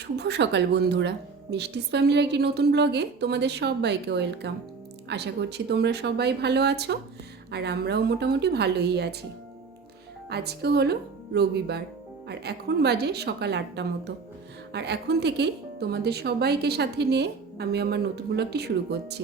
শুভ সকাল বন্ধুরা, মিষ্টিস ফ্যামিলির একটি নতুন ব্লগে তোমাদের সবাইকে ওয়েলকাম। আশা করছি তোমরা সবাই ভালো আছো আর আমরাও মোটামুটি ভালোই আছি। আজকে হলো রবিবার আর এখন বাজে সকাল 8টা মতো। আর এখন থেকেই তোমাদের সবাইকে সাথে নিয়ে আমি আমার নতুন ব্লগটি শুরু করছি।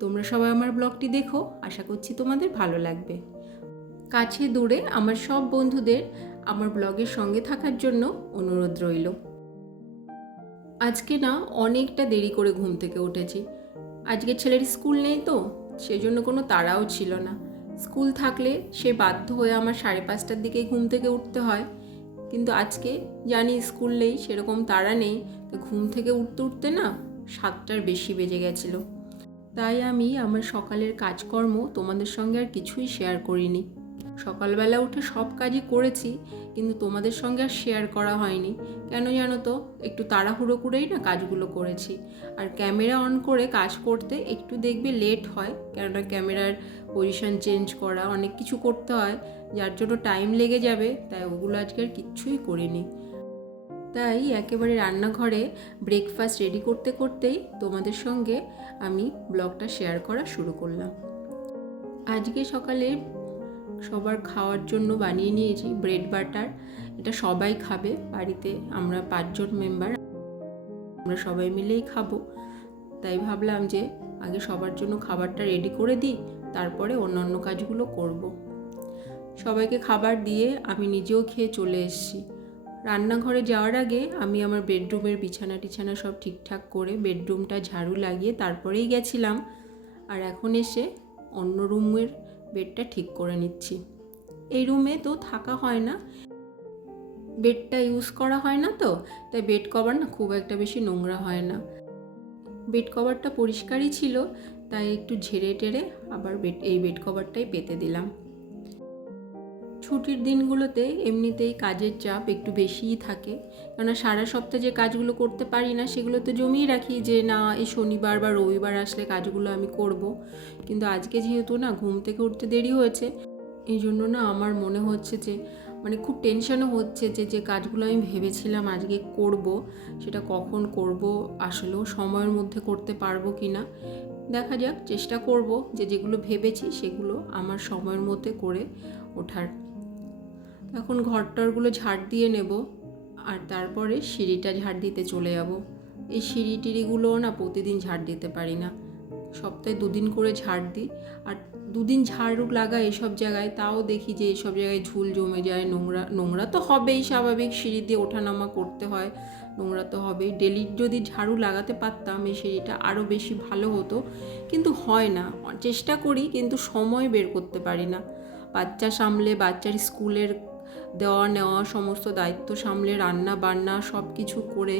তোমরা সবাই আমার ব্লগটি দেখো, আশা করছি তোমাদের ভালো লাগবে। কাছে দূরে আমার সব বন্ধুদের আমার ব্লগের সঙ্গে থাকার জন্য অনুরোধ রইল। আজকে না অনেকটা দেরি করে ঘুম থেকে উঠেছি। আজকে ছেলের স্কুল নেই তো সেই জন্য কোনো তাড়াও ছিল না। স্কুল থাকলে সে বাধ্য হয়ে আমার 5:30টার দিকেই ঘুম থেকে উঠতে হয়, কিন্তু আজকে জানি স্কুল নেই, সেরকম তাড়া নেই, তো ঘুম থেকে উঠতে উঠতে না 7টার বেশি বেজে গেছিলো। তাই আমি আমার সকালের কাজকর্ম তোমাদের সঙ্গে আর কিছুই শেয়ার করিনি। সকালবেলা উঠে সব কাজই করেছি, কিন্তু তোমাদের সঙ্গে আর শেয়ার করা হয়নি। কেন জানো তো, একটু তাড়াহুড়ো করেই না কাজগুলো করেছি। আর ক্যামেরা অন করে কাজ করতে একটু দেখবে লেট হয়, কেননা ক্যামেরার পজিশন চেঞ্জ করা, অনেক কিছু করতে হয়, যার জন্য টাইম লেগে যাবে। তাই ওগুলো আজকে আর কিচ্ছুই করিনি। তাই একেবারে রান্নাঘরে ব্রেকফাস্ট রেডি করতে করতেই তোমাদের সঙ্গে আমি ব্লগটা শেয়ার করা শুরু করলাম। আজকে সকালে সবার খাওয়ার জন্য বানিয়ে নিয়েছি ব্রেড বাটার। এটা সবাই খাবে বাড়িতে, আমরা 5জন মেম্বার, আমরা সবাই মিলেই খাবো। তাই ভাবলাম যে আগে সবার জন্য খাবারটা রেডি করে দিই, তারপরে অন্যান্য কাজগুলো করব। সবাইকে খাবার দিয়ে আমি নিজেও খেয়ে চলে এসেছি। রান্নাঘরে যাওয়ার আগে আমি আমার বেডরুমের বিছানা টিছানা সব ঠিকঠাক করে বেডরুমটা ঝাড়ু লাগিয়ে তারপরেই গেছিলাম। আর এখন এসে অন্য রুমের বেডটা ঠিক করে নিচ্ছি। এই রুমে তো থাকা হয় না, বেডটা ইউজ করা হয় না, তো তাই বেড কভার না খুব একটা বেশি নোংরা হয় না। বেড কভারটা পরিষ্কারই ছিল, তাই একটু ঝেড়ে টেরে আবার এই বেড কভারটাই পেতে দিলাম। ছুটির দিনগুলোতে এমনিতেই কাজের চাপ একটু বেশিই থাকে, কেননা সারা সপ্তাহে যে কাজগুলো করতে পারি না সেগুলো তো জমিয়ে রাখি, যে না এই শনিবার বা রবিবার আসলে কাজগুলো আমি করব। কিন্তু আজকে যেহেতু না ঘুম থেকে উঠতে দেরি হয়েছে, এই জন্য না আমার মনে হচ্ছে যে খুব টেনশনও হচ্ছে যে কাজগুলো আমি ভেবেছিলাম আজকে করব, সেটা কখন করব, আসলেও সময়ের মধ্যে করতে পারবো কি না। দেখা যাক, চেষ্টা করব যে যেগুলো ভেবেছি সেগুলো আমার সময়ের মধ্যে করে ওঠার। এখন ঘরটরগুলো ঝাড় দিয়ে নেব আর তারপরে সিঁড়িটা ঝাড় দিতে চলে যাব। এই সিঁড়ি টিড়িগুলোও না প্রতিদিন ঝাড় দিতে পারি না, সপ্তাহে 2 দিন করে ঝাড় দিই। আর 2 দিন ঝাড়ু লাগা এসব জায়গায়, তাও দেখি যে এসব জায়গায় ঝুল জমে যায়, নোংরা নোংরা তো হবেই, স্বাভাবিক, সিঁড়ি দিয়ে ওঠানামা করতে হয়, নোংরা তো হবেই। ডেলি যদি ঝাড়ু লাগাতে পারতাম এই সিঁড়িটা আরও বেশি ভালো হতো, কিন্তু হয় না। চেষ্টা করি কিন্তু সময় বের করতে পারি না। বাচ্চা সামলে, বাচ্চার স্কুলের দেওয়া নেওয়া সমস্ত দায়িত্ব সামলে, রান্না বান্না সব কিছু করে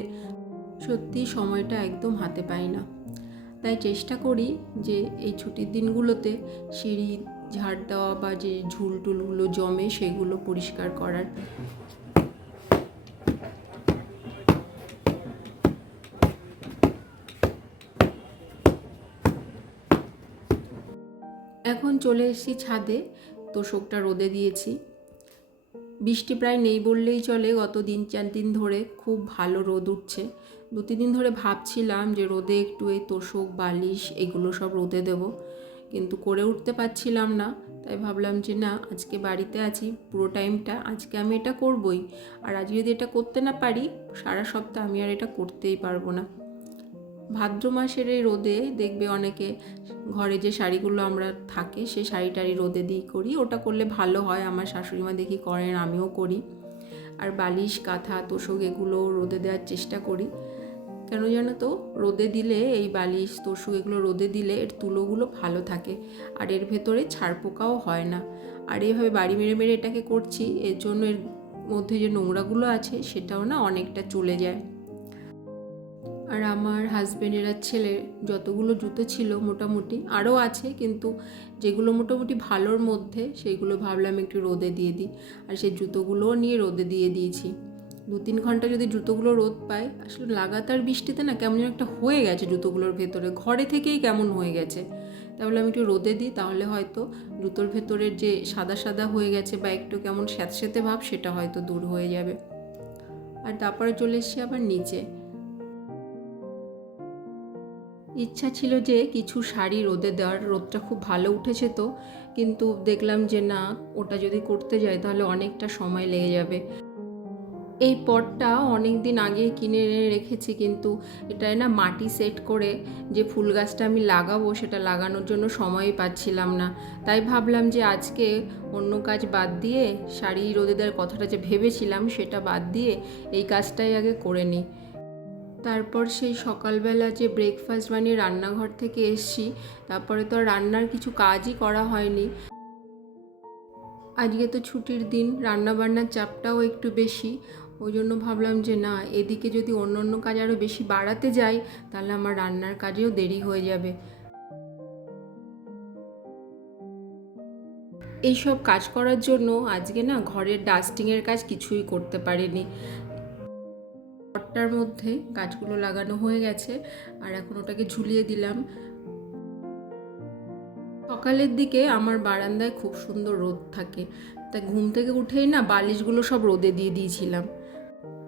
সত্যি সময়টা একদম হাতে পাই না। তাই চেষ্টা করি যে এই ছুটির দিনগুলোতে সিঁড়ি ঝাড় দেওয়া বা যে ঝুল টুলগুলো জমে সেগুলো পরিষ্কার করার। এখন চলে এসেছি ছাদে, তোশকটা রোদে দিয়েছি। বৃষ্টি প্রায় নেই বললেই চলে, গত 3-4 দিন ধরে খুব ভালো রোদ উঠছে। 2-3 দিন ধরে ভাবছিলাম যে রোদে একটু এই তোশক বালিশ এগুলো সব রোদে দেব, কিন্তু করে উঠতে পারছিলাম না। তাই ভাবলাম যে না, আজকে বাড়িতে আছি পুরো টাইমটা, আজকে আমি এটা করবই। আর আজ যদি এটা করতে না পারি, সারা সপ্তাহ আমি আর এটা করতেই পারবো না। ভাদ্র মাসের এই রোদে দেখবে অনেকে ঘরে যে শাড়িগুলো আমরা থাকে সে শাড়িটারি রোদে দিই করি, ওটা করলে ভালো হয়। আমার শাশুড়িমা দেখি করেন, আমিও করি। আর বালিশ কাঁথা তোশক এগুলো রোদে দেওয়ার চেষ্টা করি। কেন জানো তো, রোদে দিলে এই বালিশ তোশক এগুলো রোদে দিলে এর তুলোগুলো ভালো থাকে আর এর ভেতরে ছাড় পোকাও হয় না। আর এইভাবে বাড়ি মেরে মেরে এটাকে করছি, এর জন্য এর মধ্যে যে নোংরাগুলো আছে সেটাও না অনেকটা চলে যায়। আর আমার হাজব্যান্ডের আর ছেলের যতগুলো জুতো ছিল মোটামুটি আরও আছে, কিন্তু যেগুলো মোটামুটি ভালোর মধ্যে সেইগুলো ভাবলাম একটু রোদে দিয়ে দিই। আর সেই জুতোগুলোও নিয়ে রোদে দিয়ে দিয়েছি। 2-3 ঘন্টা যদি জুতোগুলো রোদ পায়, আসলে লাগাতার বৃষ্টিতে না কেমন একটা হয়ে গেছে জুতোগুলোর ভেতরে, ঘরে থেকেই কেমন হয়ে গেছে। তাহলে আমি একটু রোদে দিই, তাহলে হয়তো জুতোর ভেতরের যে সাদা সাদা হয়ে গেছে বা একটু কেমন স্যাঁতস্যাঁতে ভাব সেটা হয়তো দূর হয়ে যাবে। আর তারপরে চলে এসেছি আবার নিচে। ইচ্ছা ছিল যে কিছু শাড়ি রোদে দেওয়ার, রোদটা খুব ভালো উঠেছে তো, কিন্তু দেখলাম যে না, ওটা যদি করতে যাই তাহলে অনেকটা সময় লেগে যাবে। এই পটটা অনেক দিন আগে কিনে এনে রেখেছি, কিন্তু এটায় না মাটি সেট করে যে ফুল গাছটা আমি লাগাবো সেটা লাগানোর জন্য সময়ই পাচ্ছিলাম না। তাই ভাবলাম যে আজকে অন্য কাজ বাদ দিয়ে, শাড়ি রোদে দেওয়ার কথাটা যে ভেবেছিলাম সেটা বাদ দিয়ে এই কাজটাই আগে করে নিই। তারপর সেই সকালবেলা যে ব্রেকফাস্ট বানিয়ে রান্নাঘর থেকে এসছি, তারপরে তো আর রান্নার কিছু কাজই করা হয়নি। আজকে তো ছুটির দিন, রান্নাবান্নার চাপটাও একটু বেশি। ওই জন্য ভাবলাম যে না, এদিকে যদি অন্য কাজ আরও বেশি বাড়াতে যাই তাহলে আমার রান্নার কাজেও দেরি হয়ে যাবে। এইসব কাজ করার জন্য আজকে না ঘরের ডাস্টিংয়ের কাজ কিছুই করতে পারিনি। ঘরটার মধ্যে গাছগুলো লাগানো হয়ে গেছে আর এখন ওটাকে ঝুলিয়ে দিলাম। সকালের দিকে আমার বারান্দায় খুব সুন্দর রোদ থাকে, তাই ঘুম থেকে উঠেই না বালিশগুলো সব রোদে দিয়ে দিয়েছিলাম।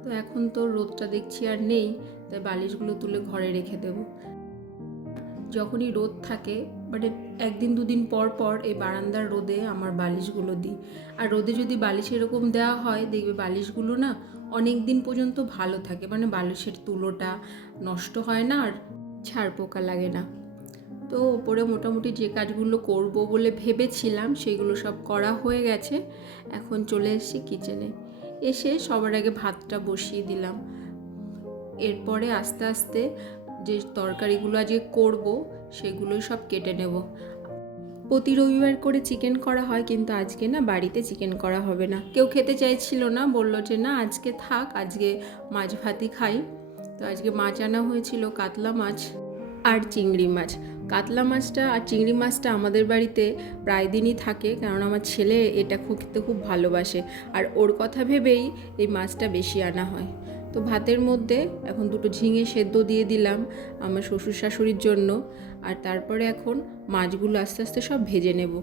তো এখন তো রোদটা দেখছি আর নেই, তাই বালিশগুলো তুলে ঘরে রেখে দেব। যখনই রোদ থাকে, মানে একদিন দুদিন পর পর এই বারান্দার রোদে আমার বালিশগুলো দিই। আর রোদে যদি বালিশ এরকম দেওয়া হয়, দেখবে বালিশগুলো না অনেক দিন পর্যন্ত ভালো থাকে, মানে বালিশের তুলোটা নষ্ট হয় না আর ছাড় পোকা লাগে না। তো ওপরে মোটামুটি যে কাজগুলো করব বলে ভেবেছিলাম সেগুলো সব করা হয়ে গেছে। এখন চলে এসেছি কিচেনে। এসে সবার আগে ভাতটা বসিয়ে দিলাম। এরপরে আস্তে আস্তে যে তরকারিগুলো আজকে করব সেগুলোই সব কেটে নেব। প্রতি রবিবার করে চিকেন করা হয়, কিন্তু আজকে না বাড়িতে চিকেন করা হবে না। কেউ খেতে চাইছিল না, বললো যে না আজকে থাক, আজকে মাছ ভাতই খাই। তো আজকে মাছ আনা হয়েছিল, কাতলা মাছ আর চিংড়ি মাছ। কাতলা মাছটা আর চিংড়ি মাছটা আমাদের বাড়িতে প্রায় দিনই থাকে, কারণ আমার ছেলে এটা খেতে খুব ভালোবাসে, আর ওর কথা ভেবেই এই মাছটা বেশি আনা হয়। তো ভাতের মধ্যে এখন দুটো ঝিঙে সেদ্ধ দিয়ে দিলাম আমার শ্বশুর শাশুড়ির জন্য, আর তারপরে এখন মাছগুলো আস্তে আস্তে সব ভেজে নেব।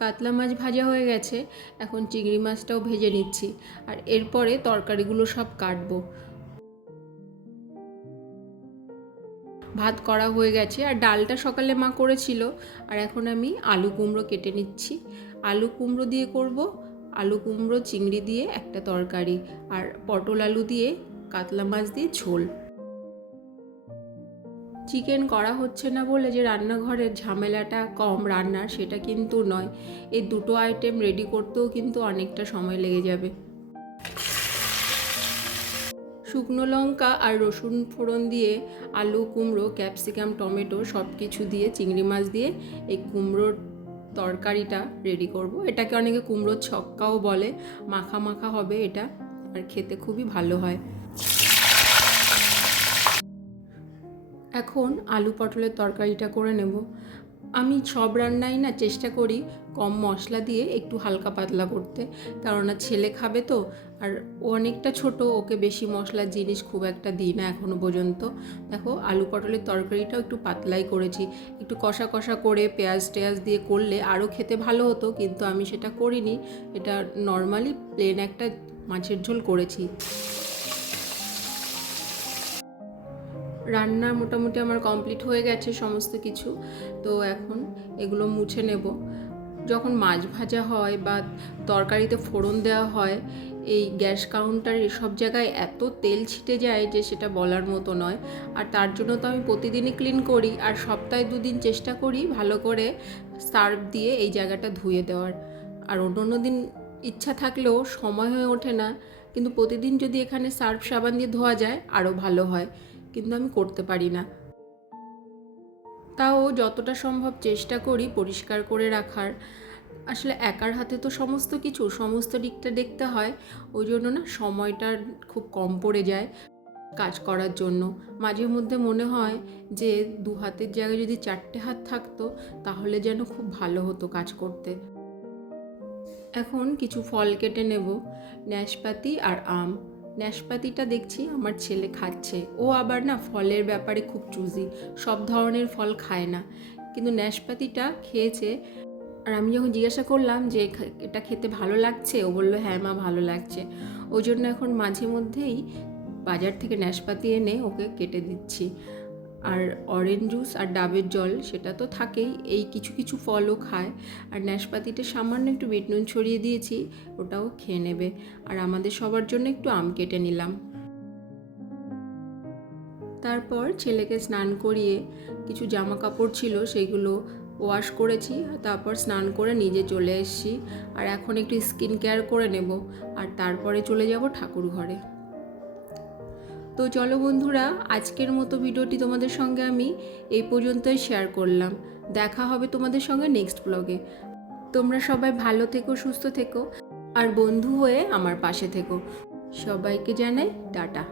কাতলা মাছ ভাজা হয়ে গেছে, এখন চিংড়ি মাছটাও ভেজে নিচ্ছি, আর এরপরে তরকারিগুলো সব কাটবো। ভাত করা হয়ে গেছে, আর ডালটা সকালে মা করেছিল, আর এখন আমি আলু কুমড়ো কেটে নিচ্ছি। আলু কুমড়ো দিয়ে করব, আলু কুমড়ো চিংড়ি দিয়ে একটা তরকারি, আর পটল আলু দিয়ে কাতলা মাছ দিয়ে ঝোল। চিকেন করা হচ্ছে না বলে যে রান্নাঘরের ঝামেলাটা কম রান্নার, সেটা কিন্তু নয়। এই দুটো আইটেম রেডি করতেও কিন্তু অনেকটা সময় লেগে যাবে। শুকনো লঙ্কা আর রসুন ফোড়ন দিয়ে আলু কুমড়ো ক্যাপসিকাম টমেটো সব কিছু দিয়ে চিংড়ি মাছ দিয়ে এই কুমড়োর তরকারিটা রেডি করব। এটাকে অনেকে কুমড়োর ছক্কাও বলে। মাখা মাখা হবে এটা, আর খেতে খুবই ভালো হয়। এখন আলু পটলের তরকারিটা করে নেব। আমি সব রান্নাই না চেষ্টা করি কম মশলা দিয়ে একটু হালকা পাতলা করতে, কেননা ছেলে খাবে তো, আর ও অনেকটা ছোট, ওকে বেশি মশলার জিনিস খুব একটা দিই না এখনও পর্যন্ত। দেখো আলু পটলের তরকারিটাও একটু পাতলাই করেছি, একটু কষা কষা করে পেঁয়াজ টেয়াজ দিয়ে করলে আরও খেতে ভালো হতো, কিন্তু আমি সেটা করিনি। এটা নর্মালি প্লেন একটা মাছের ঝোল করেছি। রান্না মোটামুটি আমার কমপ্লিট হয়ে গেছে সমস্ত কিছু। তো এখন এগুলো মুছে নেব। যখন মাছ ভাজা হয় বা তরকারিতে ফোড়ন দেওয়া হয়, এই গ্যাস কাউন্টার এসব জায়গায় এত তেল ছিটে যায় যে সেটা বলার মতো নয়। আর তার জন্য তো আমি প্রতিদিনই ক্লিন করি, আর সপ্তাহে 2 দিন চেষ্টা করি ভালো করে সার্ফ দিয়ে এই জায়গাটা ধুয়ে দেওয়ার। আর অন্য দিন ইচ্ছা থাকলেও সময় হয়ে ওঠে না, কিন্তু প্রতিদিন যদি এখানে সার্ফ সাবান দিয়ে ধোয়া যায় আরও ভালো হয়, কিন্তু আমি করতে পারি না। তাও যতটা সম্ভব চেষ্টা করি পরিষ্কার করে রাখার। আসলে একার হাতে তো সমস্ত কিছু, সমস্ত দিকটা দেখতে হয়, ওই জন্য না সময়টা খুব কম পড়ে যায় কাজ করার জন্য। মাঝে মধ্যে মনে হয় যে 2 হাতের জায়গায় যদি 4টে হাত থাকতো তাহলে যেন খুব ভালো হতো কাজ করতে। এখন কিছু ফল কেটে নেব, নাশপাতি আর আম। নাশপাতিটা দেখছি আমার ছেলে খাচ্ছে, ও আবার না ফলের ব্যাপারে খুব চুজি, সব ধরনের ফল খায় না, কিন্তু নাশপাতিটা খেয়েছে। আর আমি যখন জিজ্ঞাসা করলাম যে এটা খেতে ভালো লাগছে, ও বললো হ্যাঁ মা ভালো লাগছে। ওই জন্য এখন মাঝে মধ্যেই বাজার থেকে নাশপাতি এনে ওকে কেটে দিচ্ছি। আর অরেঞ্জ জুস আর ডাবের জল সেটা তো থাকেই, এই কিছু কিছু ফলও খায়। আর নাশপাতিটা সামান্য একটু বিট নুন ছড়িয়ে দিয়েছি, ওটাও খেয়ে নেবে। আর আমাদের সবার জন্য একটু আম কেটে নিলাম। তারপর ছেলেকে স্নান করিয়ে কিছু জামা কাপড় ছিল সেইগুলো ওয়াশ করেছি, তারপর স্নান করে নিজে চলে এসেছি। আর এখন একটু স্কিন কেয়ার করে নেব, আর তারপরে চলে যাব ঠাকুর ঘরে। তো চলো বন্ধুরা, আজকের মতো ভিডিওটি তোমাদের সঙ্গে আমি এই পর্যন্তই শেয়ার করলাম। দেখা হবে তোমাদের সঙ্গে নেক্সট ব্লগে। তোমরা সবাই ভালো থেকো, সুস্থ থেকো, আর বন্ধু হয়ে আমার পাশে থেকো। সবাইকে জানাই টাটা।